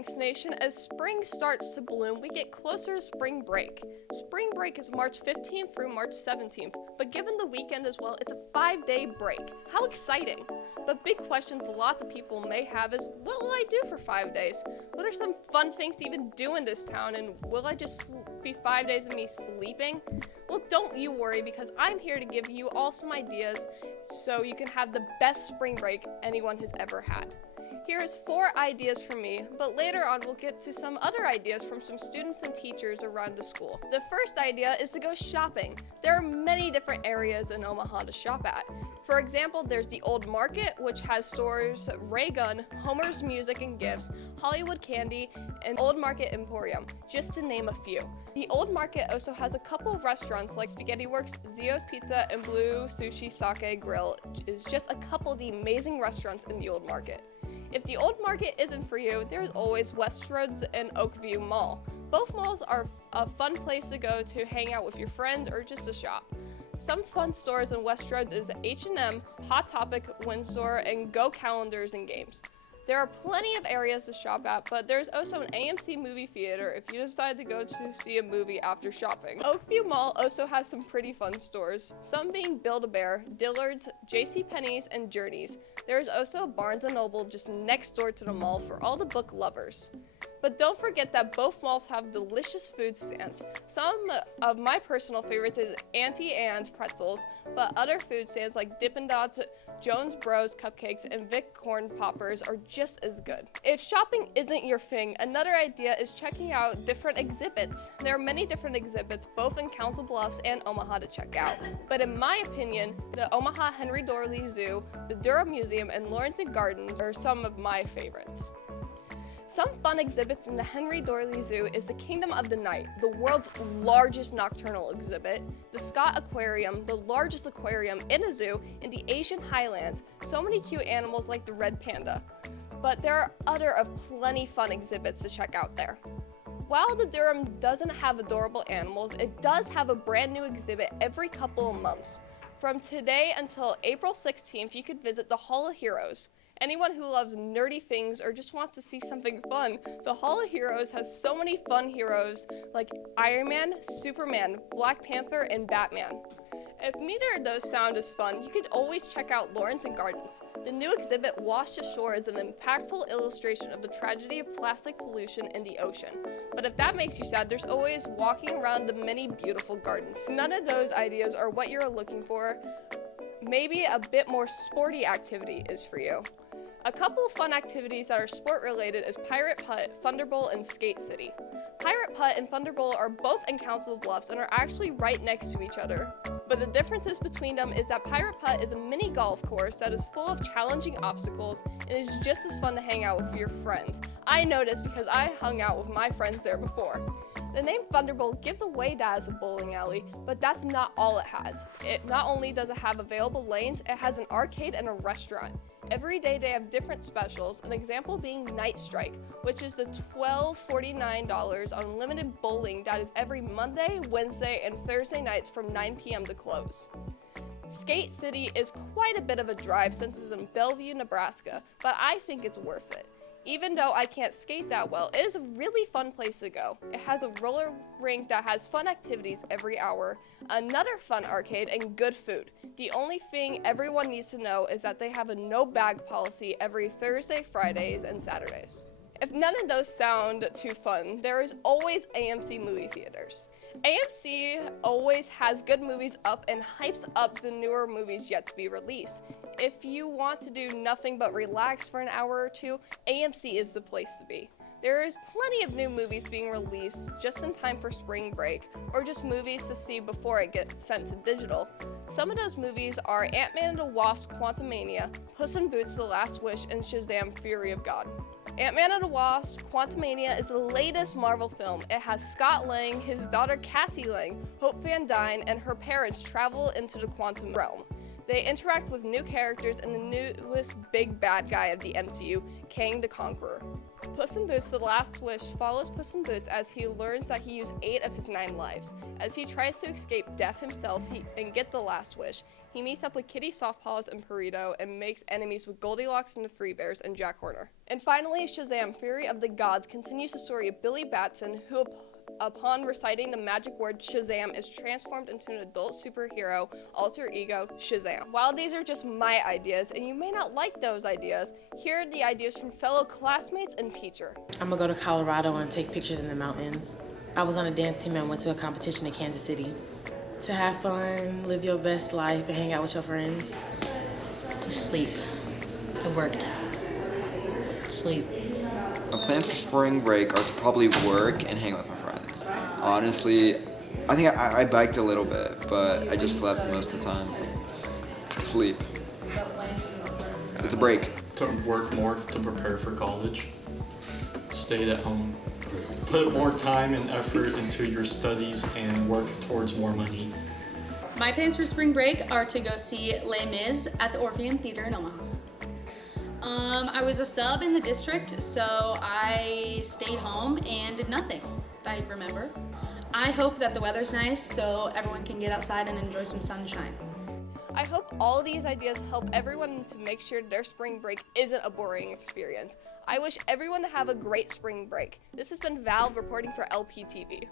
Lynx Nation. As spring starts to bloom, we get closer to spring break. Spring break is March 15th through March 17th, but given the weekend as well, it's a 5-day break. How exciting! But big questions lots of people may have is, what will I do for 5 days? What are some fun things to even do in this town, and will I just be 5 days of me sleeping? Well, don't you worry, because I'm here to give you all some ideas so you can have the best spring break anyone has ever had. Here's 4 ideas from me, but later on we'll get to some other ideas from some students and teachers around the school. The first idea is to go shopping. There are many different areas in Omaha to shop at. For example, there's the Old Market, which has stores Ray Gun, Homer's Music and Gifts, Hollywood Candy, and Old Market Emporium, just to name a few. The Old Market also has a couple of restaurants like Spaghetti Works, Zio's Pizza, and Blue Sushi Sake Grill is just a couple of the amazing restaurants in the Old Market. If the Old Market isn't for you, there's always Westroads and Oakview Mall. Both malls are a fun place to go to hang out with your friends or just to shop. Some fun stores in Westroads is H&M, Hot Topic, Windsor, and Go Calendars and Games. There are plenty of areas to shop at, but there's also an AMC movie theater if you decide to go to see a movie after shopping. Oakview Mall also has some pretty fun stores, some being Build-A-Bear, Dillard's, JCPenney's, and Journeys. There's also Barnes & Noble just next door to the mall for all the book lovers. But don't forget that both malls have delicious food stands. Some of my personal favorites is Auntie Anne's Pretzels, but other food stands like Dippin' Dots, Jones Bros Cupcakes, and Vic Corn Poppers are just as good. If shopping isn't your thing, another idea is checking out different exhibits. There are many different exhibits, both in Council Bluffs and Omaha to check out. But in my opinion, the Omaha Henry Doorly Zoo, the Durham Museum, and Lawrenson Gardens are some of my favorites. Some fun exhibits in the Henry Doorly Zoo is the Kingdom of the Night, the world's largest nocturnal exhibit, the Scott Aquarium, the largest aquarium in a zoo in the Asian Highlands, so many cute animals like the red panda. But there are other of plenty fun exhibits to check out there. While the Durham doesn't have adorable animals, it does have a brand new exhibit every couple of months. From today until April 16th, you could visit the Hall of Heroes. Anyone who loves nerdy things or just wants to see something fun, the Hall of Heroes has so many fun heroes like Iron Man, Superman, Black Panther, and Batman. If neither of those sound as fun, you could always check out Lawrenson Gardens. The new exhibit, Washed Ashore, is an impactful illustration of the tragedy of plastic pollution in the ocean. But if that makes you sad, there's always walking around the many beautiful gardens. None of those ideas are what you're looking for. Maybe a bit more sporty activity is for you. A couple of fun activities that are sport related is Pirate Putt, Thunderbowl, and Skate City. Pirate Putt and Thunderbowl are both in Council Bluffs and are actually right next to each other. But the differences between them is that Pirate Putt is a mini golf course that is full of challenging obstacles and is just as fun to hang out with your friends. I know this because I hung out with my friends there before. The name Thunderbolt gives away that it's a bowling alley, but that's not all it has. It not only does it have available lanes, it has an arcade and a restaurant. Every day they have different specials, an example being Night Strike, which is the $12.49 unlimited bowling that is every Monday, Wednesday, and Thursday nights from 9 p.m. to close. Skate City is quite a bit of a drive since it's in Bellevue, Nebraska, but I think it's worth it. Even though I can't skate that well, it is a really fun place to go. It has a roller rink that has fun activities every hour, another fun arcade, and good food. The only thing everyone needs to know is that they have a no bag policy every Thursday, Fridays, and Saturdays. If none of those sound too fun, there is always AMC movie theaters. AMC always has good movies up and hypes up the newer movies yet to be released. If you want to do nothing but relax for an hour or two, AMC is the place to be. There is plenty of new movies being released just in time for spring break, or just movies to see before it gets sent to digital. Some of those movies are Ant-Man and the Wasp: Quantumania, Puss in Boots: The Last Wish, and Shazam: Fury of God. Ant-Man and the Wasp: Quantumania is the latest Marvel film. It has Scott Lang, his daughter Cassie Lang, Hope Van Dyne, and her parents travel into the quantum realm. They interact with new characters and the newest big bad guy of the MCU, Kang the Conqueror. Puss in Boots: The Last Wish follows Puss in Boots as he learns that he used 8 of his 9 lives. As he tries to escape death himself and get the last wish, he meets up with Kitty Softpaws and Perito and makes enemies with Goldilocks and the Three Bears and Jack Horner. And finally, Shazam! Fury of the Gods continues the story of Billy Batson, who upon reciting the magic word Shazam is transformed into an adult superhero alter ego, Shazam. While these are just my ideas, and you may not like those ideas, here are the ideas from fellow classmates and teacher. I'm gonna go to Colorado and take pictures in the mountains. I was on a dance team and went to a competition in Kansas City. To have fun, live your best life, and hang out with your friends. To sleep. I worked. Sleep. My plans for spring break are to probably work and hang out with my friends. Honestly, I think I biked a little bit, but I just slept most of the time. Sleep. It's a break. To work more to prepare for college. Stayed at home. Put more time and effort into your studies and work towards more money. My plans for spring break are to go see Les Mis at the Orpheum Theater in Omaha. I was a sub in the district, so I stayed home and did nothing, I remember. I hope that the weather's nice so everyone can get outside and enjoy some sunshine. I hope all these ideas help everyone to make sure their spring break isn't a boring experience. I wish everyone to have a great spring break. This has been Val reporting for LPTV.